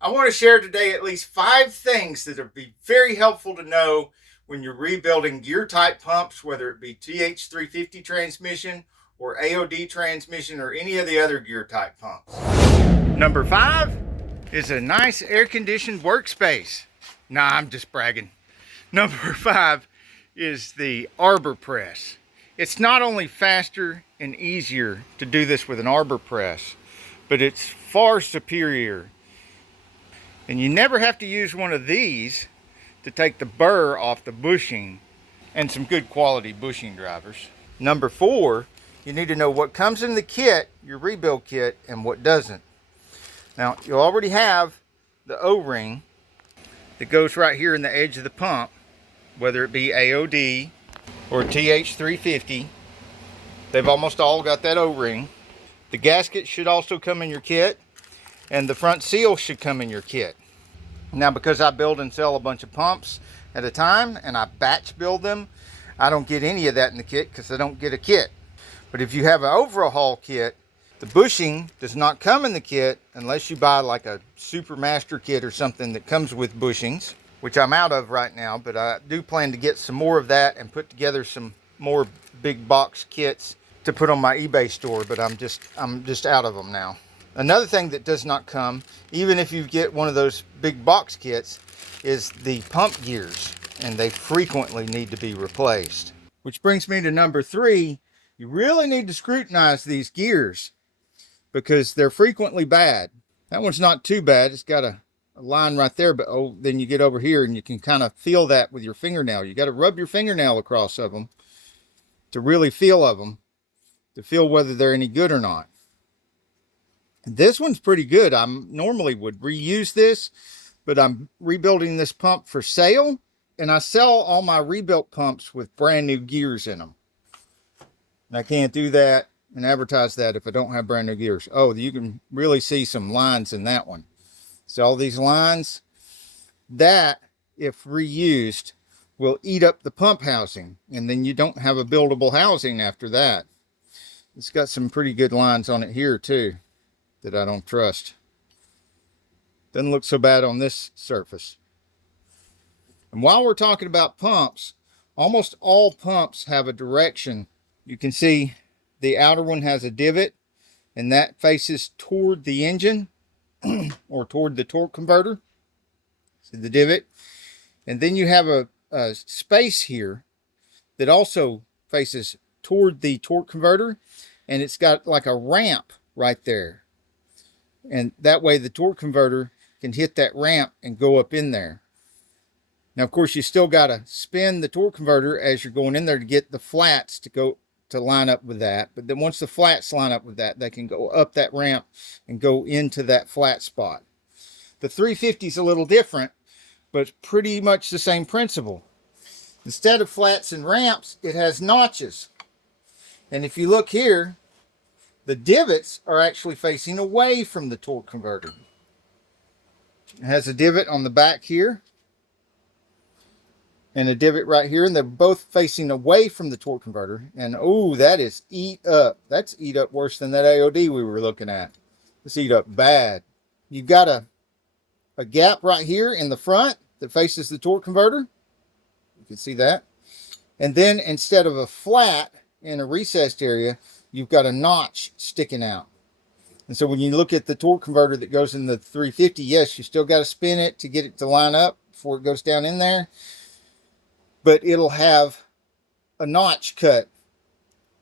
I want to share today at least 5 things that would be very helpful to know when you're rebuilding gear type pumps, whether it be TH350 transmission or AOD transmission or any of the other gear type pumps. Number 5 is a nice air conditioned workspace. Nah, I'm just bragging. Number 5 is the arbor press. It's not only faster and easier to do this with an arbor press, but it's far superior. And you never have to use one of these to take the burr off the bushing, and some good quality bushing drivers. Number 4, you need to know what comes in the kit, your rebuild kit, and what doesn't. Now, you already have the O-ring that goes right here in the edge of the pump, whether it be AOD or TH350. They've almost all got that O-ring. The gasket should also come in your kit, and the front seal should come in your kit. Now, because I build and sell a bunch of pumps at a time and I batch build them, I don't get any of that in the kit because I don't get a kit. But if you have an overhaul kit, the bushing does not come in the kit unless you buy like a Super Master kit or something that comes with bushings, which I'm out of right now, but I do plan to get some more of that and put together some more big box kits to put on my eBay store, but I'm just out of them now. Another thing that does not come, even if you get one of those big box kits, is the pump gears, and they frequently need to be replaced. Which brings me to number 3. You really need to scrutinize these gears because they're frequently bad. That one's not too bad. It's got a line right there, but oh, then you get over here and you can kind of feel that with your fingernail. You got to rub your fingernail across of them to really feel of them, to feel whether they're any good or not. This one's pretty good. I normally would reuse this, but I'm rebuilding this pump for sale, and I sell all my rebuilt pumps with brand new gears in them. And I can't do that and advertise that if I don't have brand new gears. Oh, you can really see some lines in that one. So all these lines, that, if reused, will eat up the pump housing, and then you don't have a buildable housing after that. It's got some pretty good lines on it here too that I don't trust. Doesn't look so bad on this surface. And while we're talking about pumps, almost all pumps have a direction. You can see the outer one has a divot, and that faces toward the engine or toward the torque converter. See the divot? And then you have a space here that also faces toward the torque converter, and it's got like a ramp right there. And that way the torque converter can hit that ramp and go up in there. Now, of course, you still got to spin the torque converter as you're going in there to get the flats to line up with that. But then once the flats line up with that, they can go up that ramp and go into that flat spot. The 350 is a little different, but it's pretty much the same principle. Instead of flats and ramps, it has notches. And if you look here, the divots are actually facing away from the torque converter. It has a divot on the back here and a divot right here, and they're both facing away from the torque converter. And oh, that is eat up. That's eat up worse than that AOD we were looking at. It's eat up bad. You've got a gap right here in the front that faces the torque converter. You can see that. And then instead of a flat in a recessed area, you've got a notch sticking out. And so when you look at the torque converter that goes in the 350, yes, you still got to spin it to get it to line up before it goes down in there. But it'll have a notch cut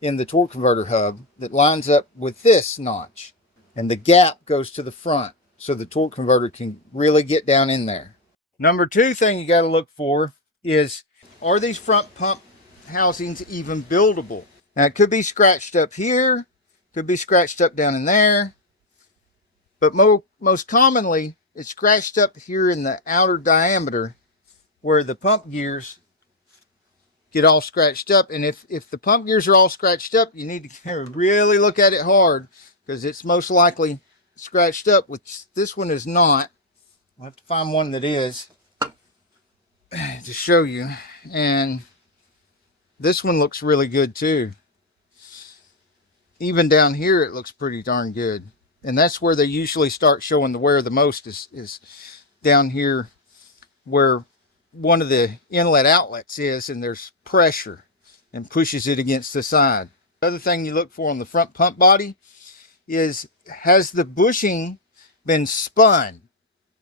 in the torque converter hub that lines up with this notch. And the gap goes to the front so the torque converter can really get down in there. Number 2 thing you got to look for is, are these front pump housings even buildable? Now, it could be scratched up here, could be scratched up down in there, but most commonly it's scratched up here in the outer diameter where the pump gears get all scratched up. And if the pump gears are all scratched up, you need to really look at it hard because it's most likely scratched up, which this one is not. I'll have to find one that is to show you. And this one looks really good too. Even down here, it looks pretty darn good. And that's where they usually start showing the wear the most is down here where one of the inlet outlets is, and there's pressure and pushes it against the side. The other thing you look for on the front pump body is, has the bushing been spun?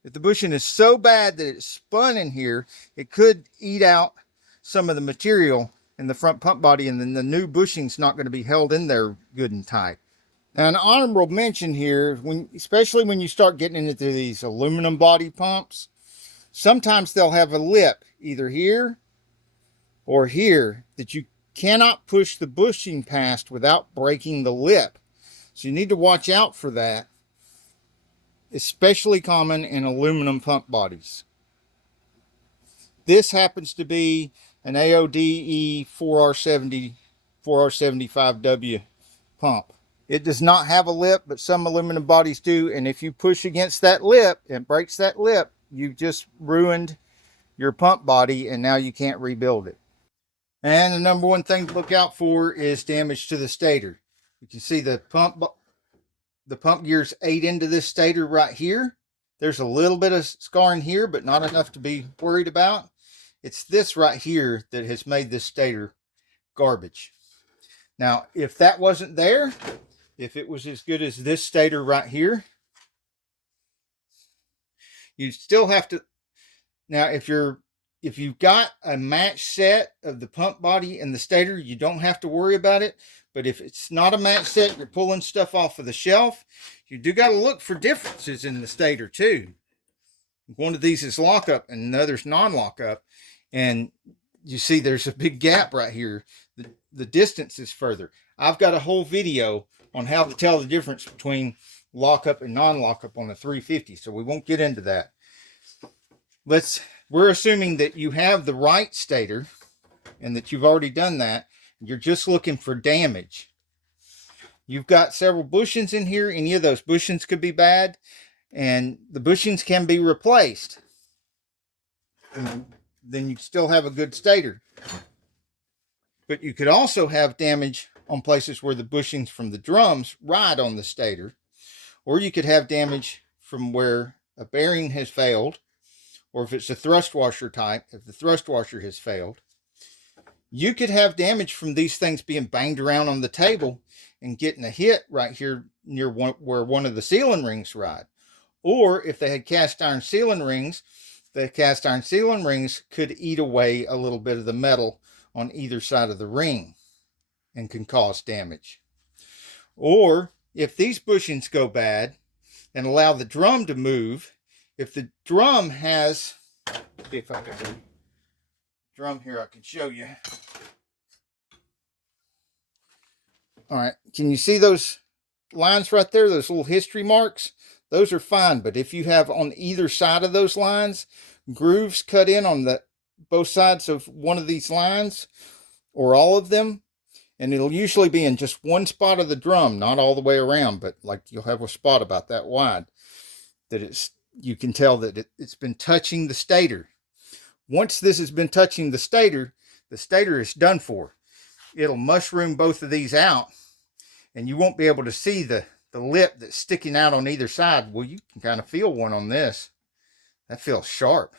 If the bushing is so bad that it's spun in here, it could eat out some of the material in the front pump body, and then the new bushing's not going to be held in there good and tight. Now, an honorable mention here, especially when you start getting into these aluminum body pumps, sometimes they'll have a lip either here or here that you cannot push the bushing past without breaking the lip. So you need to watch out for that. Especially common in aluminum pump bodies. This happens to be an AODE 4R75W pump. It does not have a lip, but some aluminum bodies do, and if you push against that lip and breaks that lip, you've just ruined your pump body, and now you can't rebuild it. And the number one thing to look out for is damage to the stator. You can see the pump gears ate into this stator right here. There's a little bit of scarring here, but not enough to be worried about. It's this right here that has made this stator garbage. Now, if that wasn't there, if it was as good as this stator right here, you still have to. Now, if you've got a match set of the pump body and the stator, you don't have to worry about it. But if it's not a match set, you're pulling stuff off of the shelf, you do got to look for differences in the stator too. One of these is lockup and the other's non-lockup. And you see there's a big gap right here. The distance is further. I've got a whole video on how to tell the difference between lockup and non-lockup on the 350, so we won't get into that. We're assuming that you have the right stator and that you've already done that. You're just looking for damage. You've got several bushings in here. Any of those bushings could be bad, and the bushings can be replaced. And then you still have a good stator. But you could also have damage on places where the bushings from the drums ride on the stator, or you could have damage from where a bearing has failed, or if it's a thrust washer type, if the thrust washer has failed. You could have damage from these things being banged around on the table and getting a hit right here near where one of the sealing rings ride. Or if they had cast iron sealing rings, the cast iron sealing rings could eat away a little bit of the metal on either side of the ring and can cause damage. Or if these bushings go bad and allow the drum to move, if the drum has, see if I can drum here, I can show you. All right, can you see those lines right there, those little history marks? Those are fine, but if you have on either side of those lines grooves cut in on both sides of one of these lines, or all of them, and it'll usually be in just one spot of the drum, not all the way around, but like you'll have a spot about that wide, that you can tell that it's been touching the stator. Once this has been touching the stator is done for. It'll mushroom both of these out, and you won't be able to see the lip that's sticking out on either side. Well, you can kind of feel one on this. That feels sharp.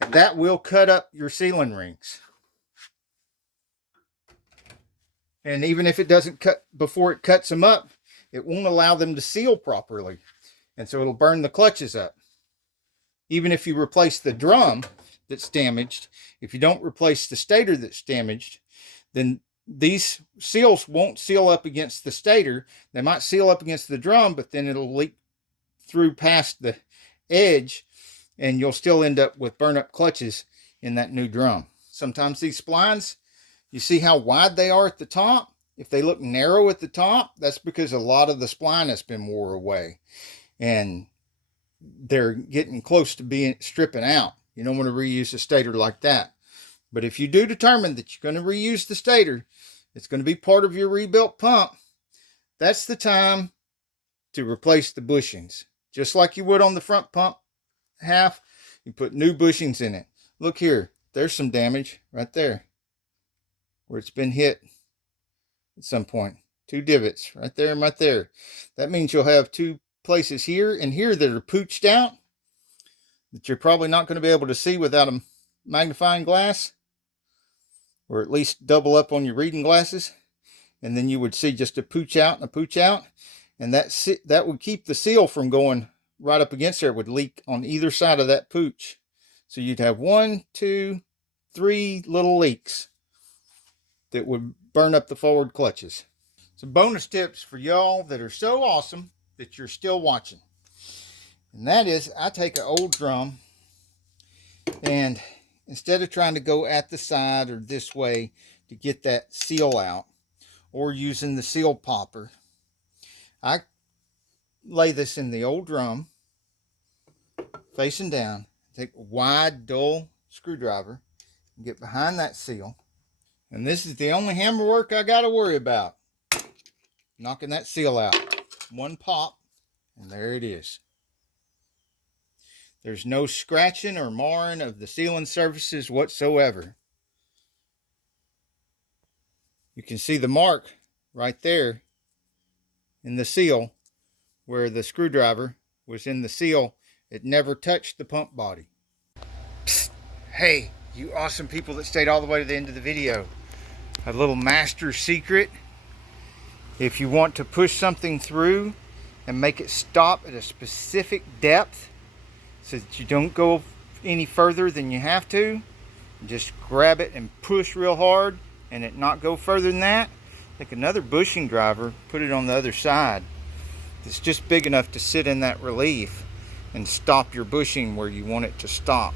And that will cut up your sealing rings. And even if it doesn't cut before it cuts them up, it won't allow them to seal properly. And so it'll burn the clutches up. Even if you replace the drum that's damaged, if you don't replace the stator that's damaged, then these seals won't seal up against the stator. They might seal up against the drum, but then it'll leak through past the edge, and you'll still end up with burn up clutches in that new drum. Sometimes these splines, you see how wide they are at the top? If they look narrow at the top, that's because a lot of the spline has been wore away, and they're getting close to stripping out. You don't want to reuse a stator like that. But if you do determine that you're going to reuse the stator, it's going to be part of your rebuilt pump, that's the time to replace the bushings. Just like you would on the front pump half, you put new bushings in it. Look here, there's some damage right there where it's been hit at some point. 2 divots right there and right there. That means you'll have 2 places here and here that are pooched out that you're probably not going to be able to see without a magnifying glass, or at least double up on your reading glasses, and then you would see just a pooch out and a pooch out, and that would keep the seal from going right up against there. It would leak on either side of that pooch. So you'd have 1, 2, 3 little leaks that would burn up the forward clutches. Some bonus tips for y'all that are so awesome that you're still watching. And that is, I take an old drum, and instead of trying to go at the side or this way to get that seal out, or using the seal popper, I lay this in the old drum, facing down, take a wide, dull screwdriver, and get behind that seal. And this is the only hammer work I got to worry about. Knocking that seal out. One pop, and there it is. There's no scratching or marring of the sealing surfaces whatsoever. You can see the mark right there in the seal where the screwdriver was in the seal. It never touched the pump body. Psst. Hey, you awesome people that stayed all the way to the end of the video. A little master secret. If you want to push something through and make it stop at a specific depth so that you don't go any further than you have to, just grab it and push real hard and it not go further than that. Take another bushing driver, put it on the other side. It's just big enough to sit in that relief and stop your bushing where you want it to stop.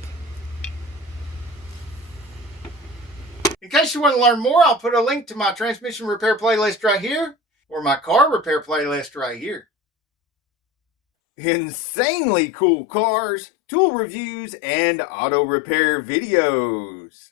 In case you want to learn more, I'll put a link to my transmission repair playlist right here, or my car repair playlist right here. Insanely cool cars, tool reviews, and auto repair videos.